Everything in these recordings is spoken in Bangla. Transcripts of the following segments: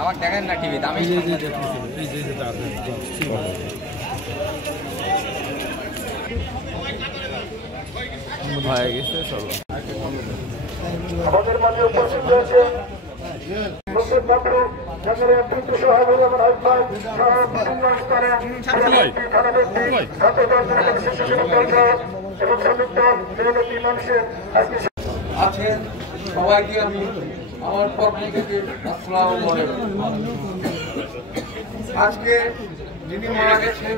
আমার দেখেন না টিভিতে আমি হয়ে গেছে চলো আমাদের মাঝে উপস্থিত রয়েছে আছেন সবাইকে আমি আমার পক্ষ থেকে আসসালামু আলাইকুম। আজকে যিনি মারা গেছেন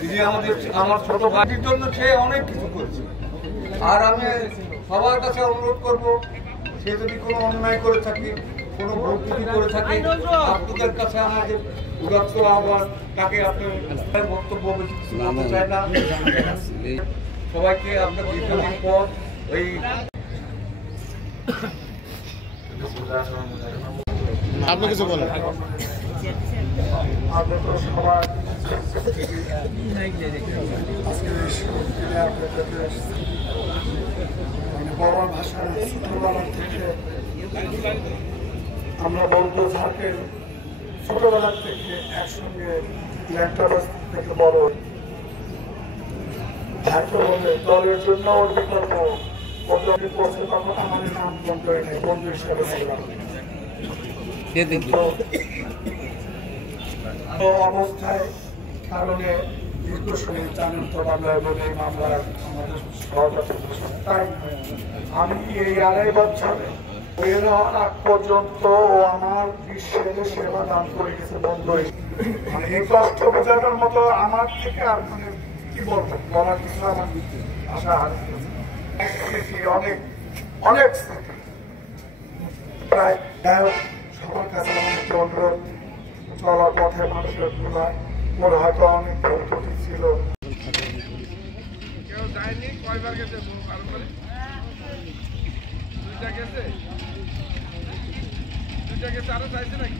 তিনি আমার ছোট ভাইটির জন্য সে অনেক কিছু করেছে। আর আমি সবার কাছে অনুরোধ করব, সে যদি কোনো অন্যায় করে থাকে, কোনো ভুল করে থাকে, আপনাদের কাছে আমাদের উদাত্ত আহ্বান, তাকে আপনি বক্তব্য বেশি কিছু বলতে চাই না। সবাইকে আপনার দীর্ঘদিন পর এই আপনি কিছু বলেন। বড় ভাষা ছোটবেলা থেকে আমরা বলতে থাকি, ছোটবেলা থেকে একসঙ্গে লেখাপড়া থেকে বড় থাকতে বললে দলের জন্য ওর বিকল্প করছে, তখন আমাদের নাম বন্ধ হয়ে নেই, বন্ধু হিসাবে ছিলাম। অবস্থায় কারণে দীর্ঘ সময় জানেন তো বাংলায় বলে মামলা আমাদের সহজাত, তাই আমি এই 2.5 বছর বের হওয়ার আগ পর্যন্ত ও আমার বিশ্বের সেবা দান করে গেছে বন্ধুই। মানে এই কষ্ট বোঝানোর মতো আমার থেকে আর মানে কি বলবো, বলার কিছু আমার আশা অনেক অনেক প্রায় গায়ক সবার কাছে আমার একটু অনুরোধ, চলার পথে মানুষের তুলনায় ওর হয়তো অনেক ভুল ছিল। কেউ যায়নি, কয়বার গেছে? দুইটা গেছে, আরো চাইছে নাকি?